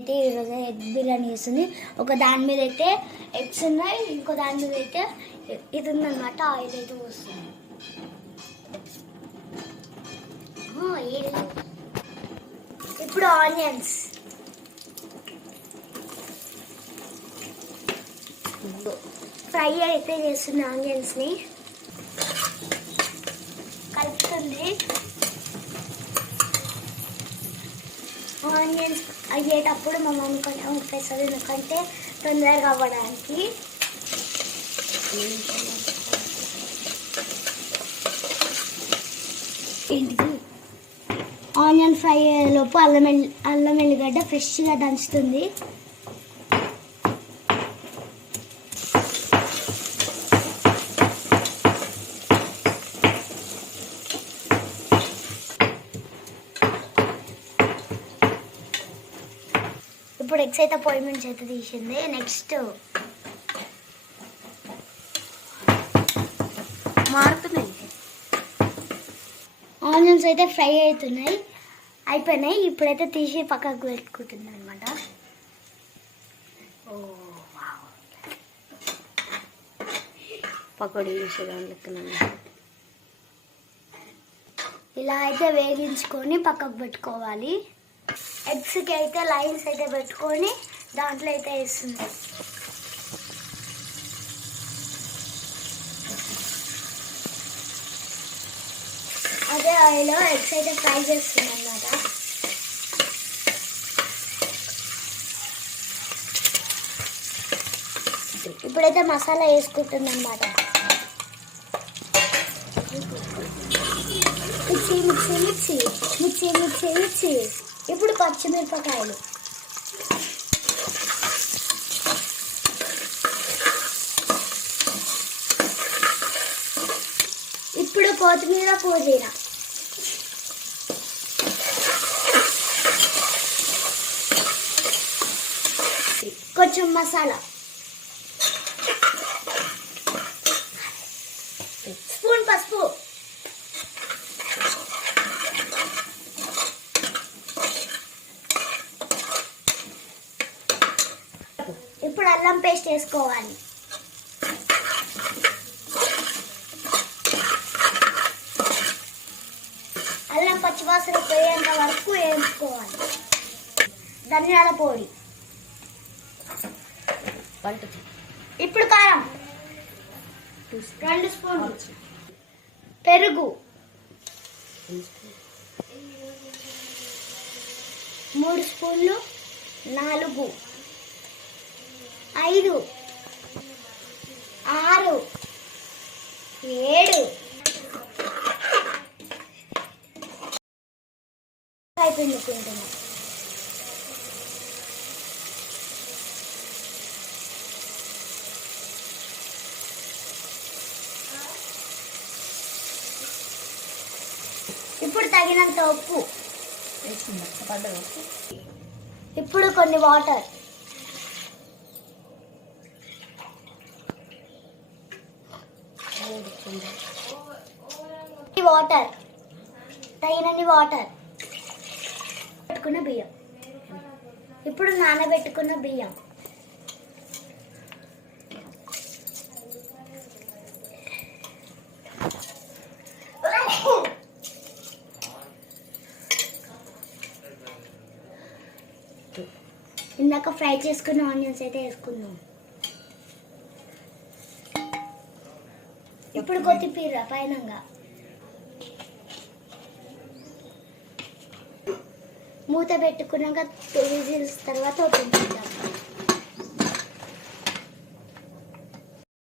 అయితే ఈరోజు ఎగ్ బిర్యానీ చేస్తుంది. ఒక దాని మీద అయితే ఎగ్స్ ఉన్నాయి, ఇంకో దాని మీద అయితే ఇది ఉందన్నమాట. ఆయిల్ అయితే వస్తుంది. ఇప్పుడు ఆనియన్స్ ఫ్రై అయితే చేస్తుంది. ఆనియన్స్ని కలుపుతుంది. ఆనియన్స్ అయ్యేటప్పుడు మా మమ్మీ కొంచెం ఉప్పేస్తుంది, ఎందుకంటే తొందరగా అవ్వడానికి. ఏంటిది ఆనియన్ ఫ్రై అయ్యేలోపు అల్లం వెల్లిగడ్డ ఫ్రెష్గా దంచుతుంది. ఇప్పుడు ఎగ్స్ అయితే పొయ్యి నుంచి అయితే తీసింది. నెక్స్ట్ మారుతున్నాయి. ఆనియన్స్ అయితే ఫ్రై అయిపోయినాయి. ఇప్పుడైతే తీసి పక్కకు పెట్టుకుంటుంది అనమాట. పకోడీ చేసేదాని లెక్కనండి. ఇలా అయితే వేగించుకొని పక్కకు పెట్టుకోవాలి. ఎగ్స్కి అయితే లైన్స్ అయితే పెట్టుకొని దాంట్లో అయితే వేస్తుంది. అదే ఆయిల్లో ఎగ్స్ అయితే ఫ్రై చేస్తుంది అన్నమాట. ఇప్పుడైతే మసాలా వేసుకుంటుంది అన్నమాట. Mixie mixie mixie mixie mixie mixie. ఇప్పుడు పచ్చిమిరపకాయలు, ఇప్పుడు కొత్తిమీర, పుదీనా, కొంచెం మసాలా, స్పూన్ పసుపు, ఇప్పుడు అల్లం పేస్ట్ వేసుకోవాలి. అల్లం పచ్చివాసన పోయేంత వరకు వేయించుకోవాలి. ధనియాల పొడి, ఇప్పుడు కారం 2 స్పూన్లు, పెరుగు 3 స్పూన్లు, 4, 5, 6, 7 పిండుకుంటున్నాం. ఇప్పుడు తగినంత ఉప్పు, ఇప్పుడు కొన్ని వాటర్, తగినన్ని వాటర్, పెట్టుకున్న బియ్యం, ఇప్పుడు నానబెట్టుకున్న బియ్యం, ఇందాక ఫ్రై చేసుకున్న ఆనియన్స్ అయితే వేసుకుందాం. ఇప్పుడు కొత్తిమీర పైనంగా, మూత పెట్టుకున్నాక 2 విజిల్స్ తర్వాత ఓపెన్ చేద్దాం.